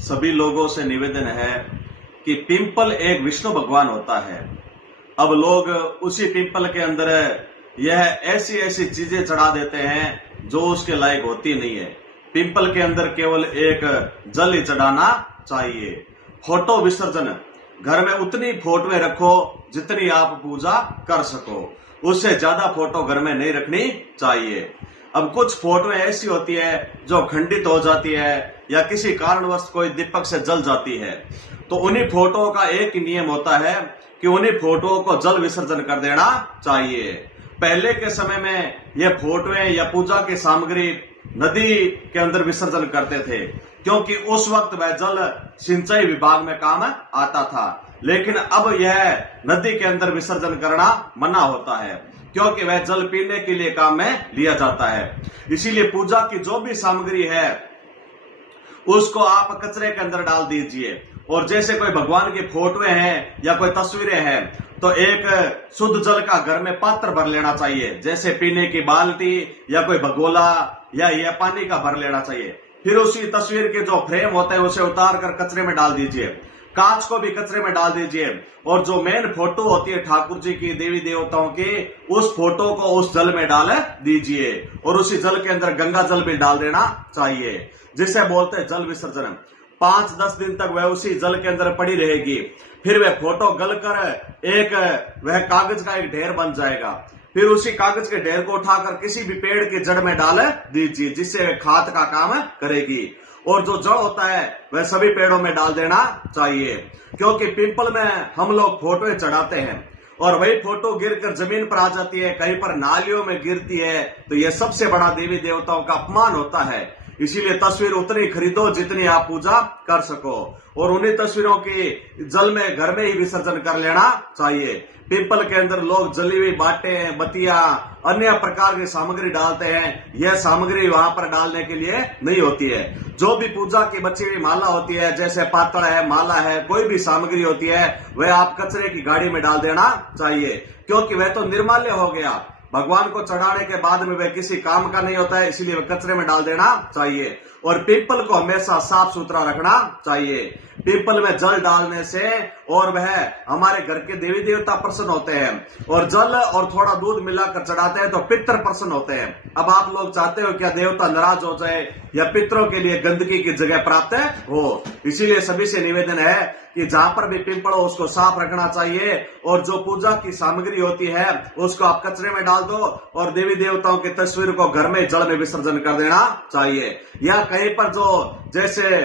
सभी लोगों से निवेदन है कि पिंपल एक विष्णु भगवान होता है। अब लोग उसी पिंपल के अंदर यह ऐसी ऐसी चीजें चढ़ा देते हैं जो उसके लायक होती नहीं है। पिंपल के अंदर केवल एक जल ही चढ़ाना चाहिए। फोटो विसर्जन, घर में उतनी फोटोएं रखो जितनी आप पूजा कर सको, उससे ज्यादा फोटो घर में नहीं रखनी चाहिए। अब कुछ फोटोएं ऐसी होती है जो खंडित हो जाती है या किसी कारणवश कोई दीपक से जल जाती है, तो उन्हीं फोटो का एक ही नियम होता है कि उन्हीं फोटो को जल विसर्जन कर देना चाहिए। पहले के समय में ये फोटोएं या पूजा की सामग्री नदी के अंदर विसर्जन करते थे, क्योंकि उस वक्त वह जल सिंचाई विभाग में काम आता था। लेकिन अब यह नदी के अंदर विसर्जन करना मना होता है, क्योंकि वह जल पीने के लिए काम में लिया जाता है। इसीलिए पूजा की जो भी सामग्री है उसको आप कचरे के अंदर डाल दीजिए। और जैसे कोई भगवान की फोटोएं हैं या कोई तस्वीरें हैं, तो एक शुद्ध जल का घर में पात्र भर लेना चाहिए, जैसे पीने की बाल्टी या कोई भगोला या यह पानी का भर लेना चाहिए। फिर उसी तस्वीर के जो फ्रेम होते हैं उसे उतार कर कचरे में डाल दीजिए। कांच को भी कचरे में डाल दीजिए। और जो मेन फोटो होती है ठाकुर जी की, देवी देवताओं की, उस फोटो को उस जल में डाल दीजिए। और उसी जल के अंदर गंगा जल भी डाल देना चाहिए, जिसे बोलते हैं जल विसर्जन। 5-10 दिन तक वह उसी जल के अंदर पड़ी रहेगी। फिर वह फोटो गलकर एक वह कागज का एक ढेर बन जाएगा। फिर उसी कागज के ढेर को उठाकर किसी भी पेड़ की जड़ में डाल दीजिए, जिससे खाद का काम करेगी। और जो जड़ होता है वह सभी पेड़ों में डाल देना चाहिए, क्योंकि पिंपल में हम लोग फोटोएं चढ़ाते हैं और वही फोटो गिरकर जमीन पर आ जाती है, कहीं पर नालियों में गिरती है, तो यह सबसे बड़ा देवी देवताओं का अपमान होता है। इसीलिए तस्वीर उतनी खरीदो जितनी आप पूजा कर सको, और उन्हीं तस्वीरों की जल में घर में ही विसर्जन कर लेना चाहिए। पिंपल के अंदर लोग जली हुई बाटें, बतियां, अन्य प्रकार की सामग्री डालते हैं। यह सामग्री वहां पर डालने के लिए नहीं होती है। जो भी पूजा की बची हुई माला होती है, जैसे पातळ है, माला है, कोई भी सामग्री होती है, वह आप कचरे की गाड़ी में डाल देना चाहिए, क्योंकि वह तो निर्माल्य हो गया। भगवान को चढ़ाने के बाद में वह किसी काम का नहीं होता है, इसीलिए वह कचरे में डाल देना चाहिए। और पिंपल को हमेशा साफ सुथरा रखना चाहिए। पिंपल में जल डालने से और वह हमारे घर के देवी देवता प्रसन्न होते हैं, और जल और थोड़ा दूध मिलाकर चढ़ाते हैं तो पितर प्रसन्न होते हैं। अब आप लोग चाहते हो क्या देवता नाराज हो जाए या पितरों के लिए गंदगी की जगह प्राप्त हो? इसीलिए सभी से निवेदन है कि जहां पर भी पिंपल हो उसको साफ रखना चाहिए, और जो पूजा की सामग्री होती है उसको आप कचरे में डाल दो, और देवी देवताओं की तस्वीर को घर में जल में विसर्जन कर देना चाहिए। या कहीं पर जो जैसे